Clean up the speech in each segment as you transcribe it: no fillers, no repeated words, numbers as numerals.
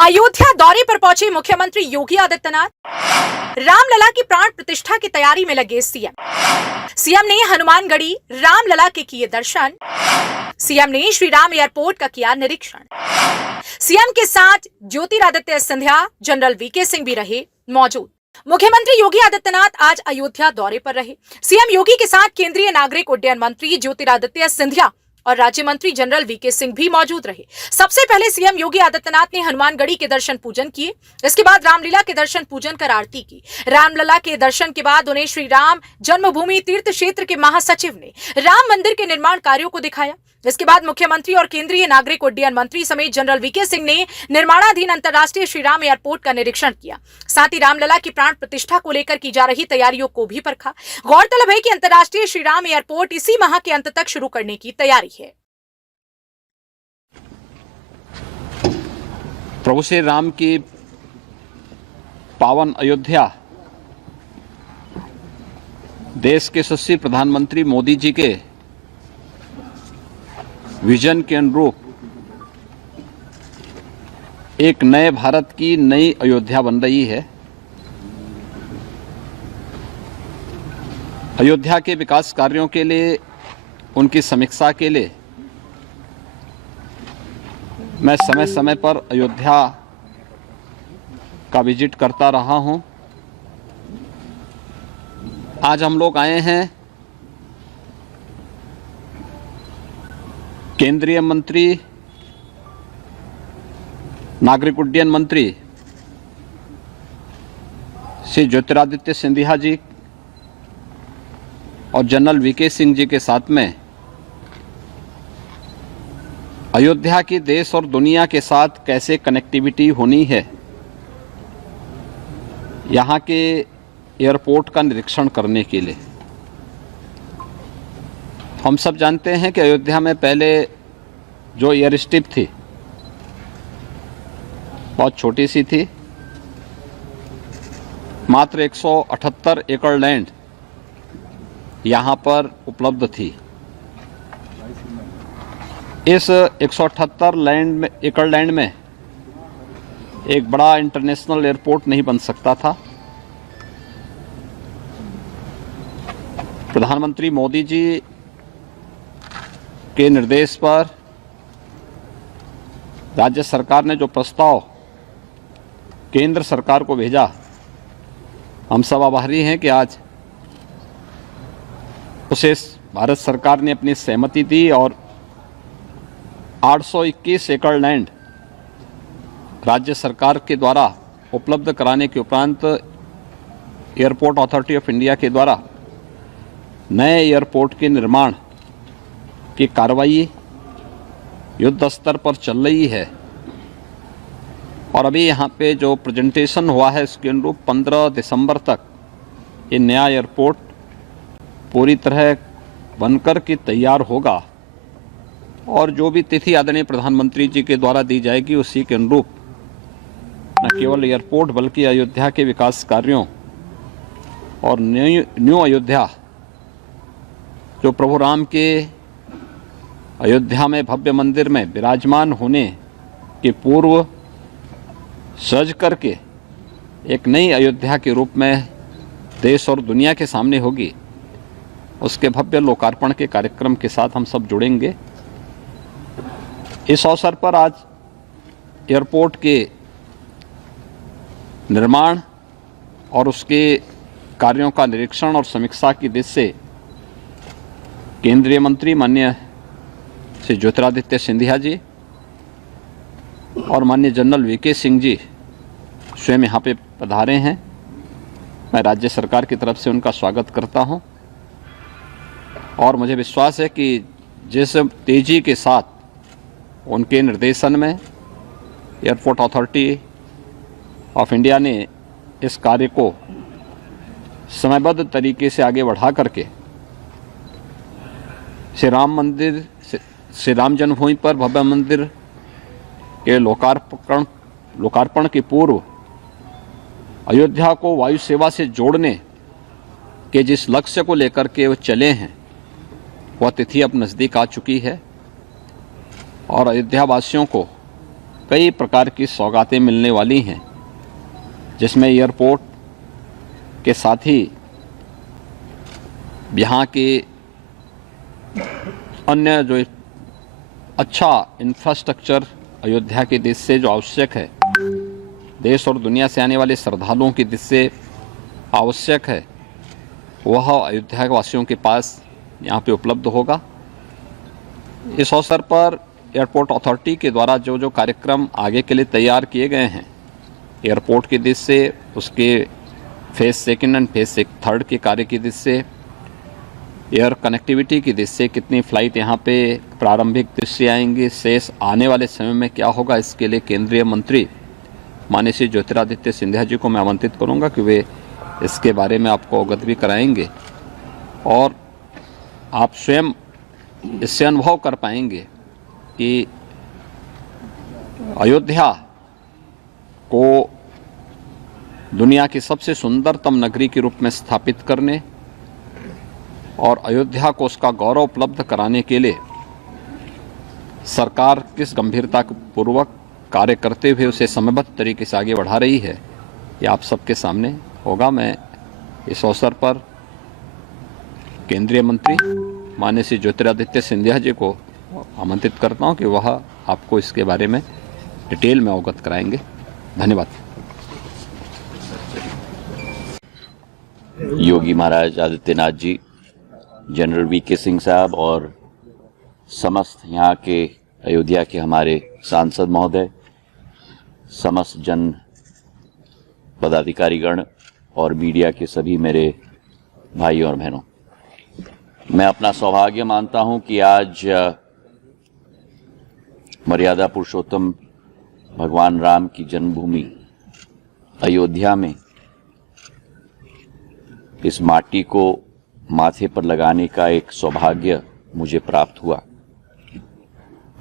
अयोध्या दौरे पर पहुंचे मुख्यमंत्री योगी आदित्यनाथ। रामलला की प्राण प्रतिष्ठा की तैयारी में लगे सीएम ने हनुमानगढ़ी रामलला के किए दर्शन। सीएम ने श्री राम एयरपोर्ट का किया निरीक्षण। सीएम के साथ ज्योतिरादित्य सिंधिया, जनरल वीके सिंह भी रहे मौजूद। मुख्यमंत्री योगी आदित्यनाथ आज अयोध्या दौरे पर रहे। सीएम योगी के साथ केंद्रीय नागरिक उड्डयन मंत्री ज्योतिरादित्य सिंधिया और राज्य मंत्री जनरल वीके सिंह भी मौजूद रहे। सबसे पहले सीएम योगी आदित्यनाथ ने हनुमानगढ़ी के दर्शन पूजन किए। इसके बाद रामलीला के दर्शन पूजन कर आरती की। रामलला के दर्शन के बाद उन्हें श्री राम जन्मभूमि तीर्थ क्षेत्र के महासचिव ने राम मंदिर के निर्माण कार्यों को दिखाया। इसके बाद मुख्यमंत्री और केंद्रीय नागरिक उड्डयन मंत्री समेत जनरल वीके सिंह ने निर्माणाधीन अंतर्राष्ट्रीय श्री राम एयरपोर्ट का निरीक्षण किया। साथ ही रामलला की प्राण प्रतिष्ठा को लेकर की जा रही तैयारियों को भी परखा। गौरतलब है कि अंतर्राष्ट्रीय श्री राम एयरपोर्ट इसी माह के अंत तक शुरू करने की तैयारी है। प्रभु श्री राम की पावन अयोध्या देश के यशस्वी प्रधानमंत्री मोदी जी के विजन के अनुरूप एक नए भारत की नई अयोध्या बन रही है। अयोध्या के विकास कार्यों के लिए, उनकी समीक्षा के लिए मैं समय समय पर अयोध्या का विजिट करता रहा हूं। आज हम लोग आए हैं केंद्रीय मंत्री, नागरिक उड्डयन मंत्री श्री ज्योतिरादित्य सिंधिया जी और जनरल वीके सिंह जी के साथ में अयोध्या की देश और दुनिया के साथ कैसे कनेक्टिविटी होनी है, यहाँ के एयरपोर्ट का निरीक्षण करने के लिए। हम सब जानते हैं कि अयोध्या में पहले जो एयर स्ट्रिप थी बहुत छोटी सी थी। मात्र 178 एकड़ लैंड यहाँ पर उपलब्ध थी। इस 178 एकड़ लैंड में एक बड़ा इंटरनेशनल एयरपोर्ट नहीं बन सकता था। प्रधानमंत्री मोदी जी के निर्देश पर राज्य सरकार ने जो प्रस्ताव केंद्र सरकार को भेजा, हम सब आभारी हैं कि आज उसे भारत सरकार ने अपनी सहमति दी और 821 एकड़ लैंड राज्य सरकार के द्वारा उपलब्ध कराने के उपरांत एयरपोर्ट अथॉरिटी ऑफ इंडिया के द्वारा नए एयरपोर्ट के निर्माण की कार्रवाई युद्ध स्तर पर चल रही है। और अभी यहाँ पे जो प्रेजेंटेशन हुआ है इसके अनुरूप 15 दिसंबर तक ये नया एयरपोर्ट पूरी तरह बनकर के तैयार होगा और जो भी तिथि आदरणीय प्रधानमंत्री जी के द्वारा दी जाएगी उसी के अनुरूप न केवल एयरपोर्ट बल्कि अयोध्या के विकास कार्यों और न्यू अयोध्या जो प्रभु राम के अयोध्या में भव्य मंदिर में विराजमान होने के पूर्व सज करके एक नई अयोध्या के रूप में देश और दुनिया के सामने होगी, उसके भव्य लोकार्पण के कार्यक्रम के साथ हम सब जुड़ेंगे। इस अवसर पर आज एयरपोर्ट के निर्माण और उसके कार्यों का निरीक्षण और समीक्षा की दृष्टि से केंद्रीय मंत्री माननीय श्री ज्योतिरादित्य सिंधिया जी और माननीय जनरल वीके सिंह जी स्वयं यहाँ पे पधारे हैं। मैं राज्य सरकार की तरफ से उनका स्वागत करता हूँ और मुझे विश्वास है कि जिस तेजी के साथ उनके निर्देशन में एयरपोर्ट अथॉरिटी ऑफ इंडिया ने इस कार्य को समयबद्ध तरीके से आगे बढ़ा करके श्री राम जन्मभूमि पर भव्य मंदिर के लोकार्पण के पूर्व अयोध्या को वायु सेवा से जोड़ने के जिस लक्ष्य को लेकर के वो चले हैं वह तिथि अब नज़दीक आ चुकी है और अयोध्या वासियों को कई प्रकार की सौगातें मिलने वाली हैं, जिसमें एयरपोर्ट के साथ ही यहाँ के अन्य जो अच्छा इंफ्रास्ट्रक्चर अयोध्या की दृष्टि से जो आवश्यक है, देश और दुनिया से आने वाले श्रद्धालुओं की दृष्टि से आवश्यक है, वह अयोध्या के वासियों के पास यहाँ पे उपलब्ध होगा। इस अवसर पर एयरपोर्ट अथॉरिटी के द्वारा जो जो कार्यक्रम आगे के लिए तैयार किए गए हैं, एयरपोर्ट की दृष्टि से, उसके phase second and phase third के कार्य की दृष्टि से, एयर कनेक्टिविटी की दृष्टि से कितनी फ़्लाइट यहाँ पे प्रारंभिक दृष्टि आएंगी, शेष आने वाले समय में क्या होगा, इसके लिए केंद्रीय मंत्री माननीय श्री ज्योतिरादित्य सिंधिया जी को मैं आमंत्रित करूँगा कि वे इसके बारे में आपको अवगत भी कराएंगे और आप स्वयं इससे अनुभव कर पाएंगे कि अयोध्या को दुनिया की सबसे सुंदरतम नगरी के रूप में स्थापित करने और अयोध्या को उसका गौरव उपलब्ध कराने के लिए सरकार किस गंभीरता पूर्वक कार्य करते हुए उसे समयबद्ध तरीके से आगे बढ़ा रही है, ये आप सबके सामने होगा। मैं इस अवसर पर केंद्रीय मंत्री माननीय श्री ज्योतिरादित्य सिंधिया जी को आमंत्रित करता हूं कि वह आपको इसके बारे में डिटेल में अवगत कराएंगे। धन्यवाद। योगी महाराज आदित्यनाथ जी, जनरल वीके सिंह साहब और समस्त यहाँ के अयोध्या के हमारे सांसद महोदय, समस्त जन पदाधिकारीगण और मीडिया के सभी मेरे भाइयों और बहनों, मैं अपना सौभाग्य मानता हूं कि आज मर्यादा पुरुषोत्तम भगवान राम की जन्मभूमि अयोध्या में इस माटी को माथे पर लगाने का एक सौभाग्य मुझे प्राप्त हुआ।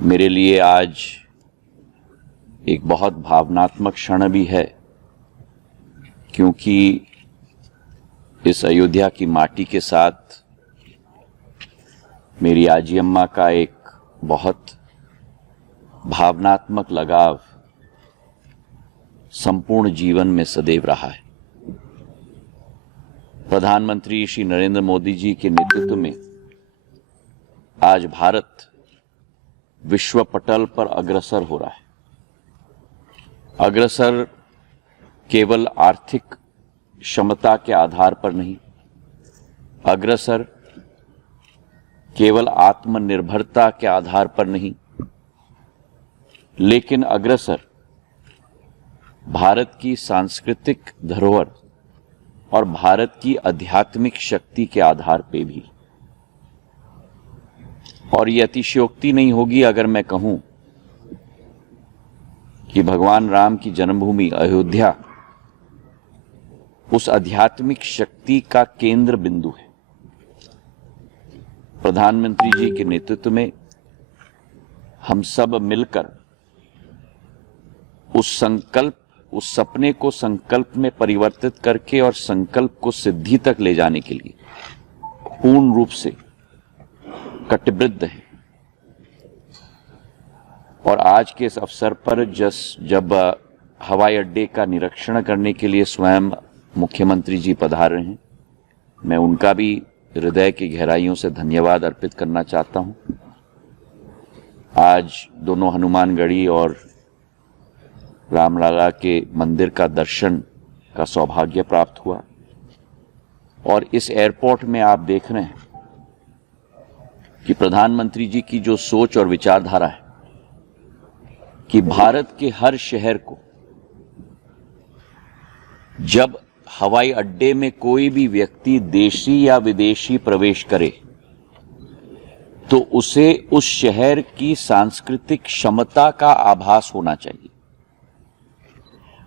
मेरे लिए आज एक बहुत भावनात्मक क्षण भी है, क्योंकि इस अयोध्या की माटी के साथ मेरी आजी अम्मा का एक बहुत भावनात्मक लगाव संपूर्ण जीवन में सदैव रहा है। प्रधानमंत्री श्री नरेंद्र मोदी जी के नेतृत्व में आज भारत विश्व पटल पर अग्रसर हो रहा है। अग्रसर केवल आर्थिक क्षमता के आधार पर नहीं, अग्रसर केवल आत्मनिर्भरता के आधार पर नहीं, लेकिन अग्रसर भारत की सांस्कृतिक धरोहर और भारत की आध्यात्मिक शक्ति के आधार पे भी। और ये अतिशयोक्ति नहीं होगी अगर मैं कहूं कि भगवान राम की जन्मभूमि अयोध्या उस आध्यात्मिक शक्ति का केंद्र बिंदु है। प्रधानमंत्री जी के नेतृत्व में हम सब मिलकर उस सपने को संकल्प में परिवर्तित करके और संकल्प को सिद्धि तक ले जाने के लिए पूर्ण रूप से कटिबद्ध है। और आज के इस अवसर पर जब हवाई अड्डे का निरीक्षण करने के लिए स्वयं मुख्यमंत्री जी पधार रहे हैं, मैं उनका भी हृदय की गहराइयों से धन्यवाद अर्पित करना चाहता हूं। आज दोनों हनुमानगढ़ी और रामलला के मंदिर का दर्शन का सौभाग्य प्राप्त हुआ। और इस एयरपोर्ट में आप देख रहे हैं कि प्रधानमंत्री जी की जो सोच और विचारधारा है कि भारत के हर शहर को जब हवाई अड्डे में कोई भी व्यक्ति देशी या विदेशी प्रवेश करे तो उसे उस शहर की सांस्कृतिक क्षमता का आभास होना चाहिए।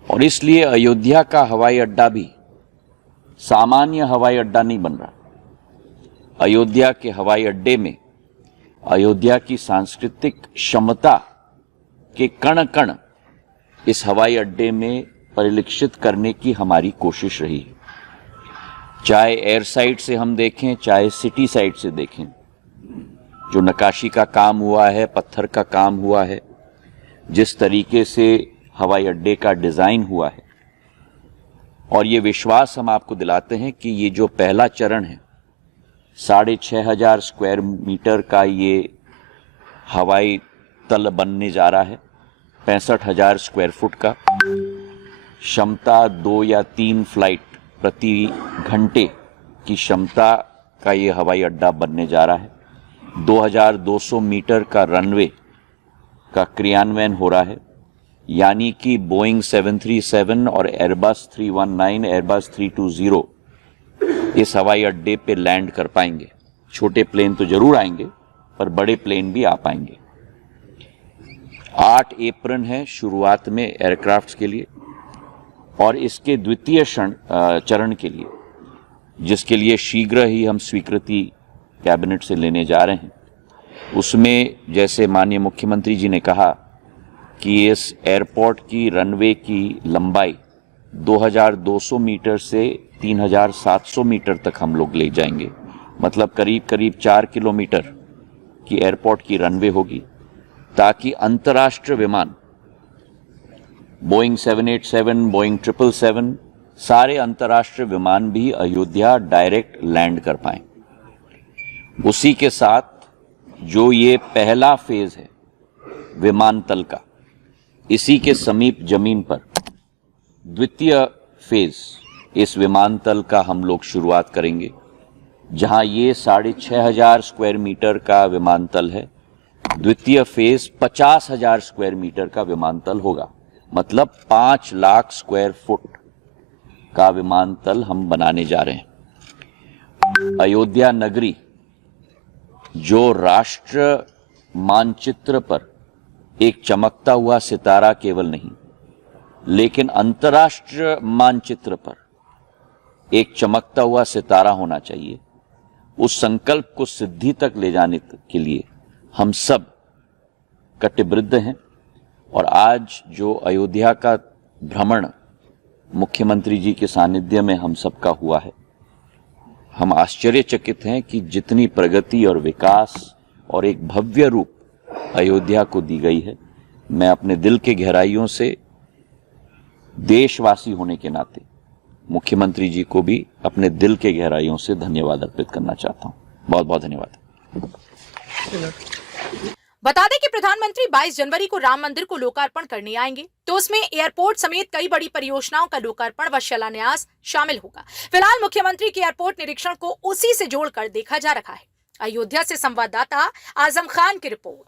और इसलिए अयोध्या का हवाई अड्डा भी सामान्य हवाई अड्डा नहीं बन रहा। अयोध्या के हवाई अड्डे में अयोध्या की सांस्कृतिक क्षमता के कण कण इस हवाई अड्डे में परिलक्षित करने की हमारी कोशिश रही है। चाहे एयर साइड से हम देखें, चाहे सिटी साइड से देखें, जो नक्काशी का काम हुआ है, पत्थर का काम हुआ है, जिस तरीके से हवाई अड्डे का डिजाइन हुआ है, और ये विश्वास हम आपको दिलाते हैं कि ये जो पहला चरण है 6,500 स्क्वायर मीटर का ये हवाई तल बनने जा रहा है, 65,000 स्क्वायर फुट का, क्षमता 2 या 3 फ्लाइट प्रति घंटे की क्षमता का ये हवाई अड्डा बनने जा रहा है। 2,200 मीटर का रनवे का क्रियान्वयन हो रहा है, यानी कि बोइंग 737 और एयरबस 319, एयरबस 320 इस हवाई अड्डे पे लैंड कर पाएंगे। छोटे प्लेन तो जरूर आएंगे, पर बड़े प्लेन भी आ पाएंगे। 8 एप्रन है शुरुआत में एयरक्राफ्ट्स के लिए, और इसके द्वितीय चरण के लिए, जिसके लिए शीघ्र ही हम स्वीकृति कैबिनेट से लेने जा रहे हैं, उसमें जैसे माननीय मुख्यमंत्री जी ने कहा कि इस एयरपोर्ट की रनवे की लंबाई 2,200 मीटर से 3,700 मीटर तक हम लोग ले जाएंगे। मतलब करीब करीब 4 किलोमीटर की एयरपोर्ट की रनवे होगी, ताकि अंतर्राष्ट्रीय विमान बोइंग 787, बोइंग 777 सारे अंतर्राष्ट्रीय विमान भी अयोध्या डायरेक्ट लैंड कर पाएं। उसी के साथ जो ये पहला फेज है विमानतल का, इसी के समीप जमीन पर द्वितीय फेज इस विमानतल का हम लोग शुरुआत करेंगे, जहां ये 6,500 स्क्वायर मीटर का विमानतल है। द्वितीय फेज 50,000 स्क्वायर मीटर का विमानतल होगा, मतलब 5 लाख स्क्वायर फुट का विमानतल हम बनाने जा रहे हैं। अयोध्या नगरी जो राष्ट्र मानचित्र पर एक चमकता हुआ सितारा केवल नहीं, लेकिन अंतर्राष्ट्रीय मानचित्र पर एक चमकता हुआ सितारा होना चाहिए, उस संकल्प को सिद्धि तक ले जाने के लिए हम सब कटिबद्ध हैं। और आज जो अयोध्या का भ्रमण मुख्यमंत्री जी के सानिध्य में हम सबका हुआ है, हम आश्चर्यचकित हैं कि जितनी प्रगति और विकास और एक भव्य रूप अयोध्या को दी गई है। मैं अपने दिल के गहराइयों से देशवासी होने के नाते मुख्यमंत्री जी को भी अपने दिल के गहराइयों से धन्यवाद अर्पित करना चाहता हूं। बहुत बहुत धन्यवाद। बता दें कि प्रधानमंत्री 22 जनवरी को राम मंदिर को लोकार्पण करने आएंगे, तो उसमें एयरपोर्ट समेत कई बड़ी परियोजनाओं का लोकार्पण व शिलान्यास शामिल होगा। फिलहाल मुख्यमंत्री के एयरपोर्ट निरीक्षण को उसी से जोड़कर देखा जा रहा है। अयोध्या से संवाददाता आजम खान की रिपोर्ट।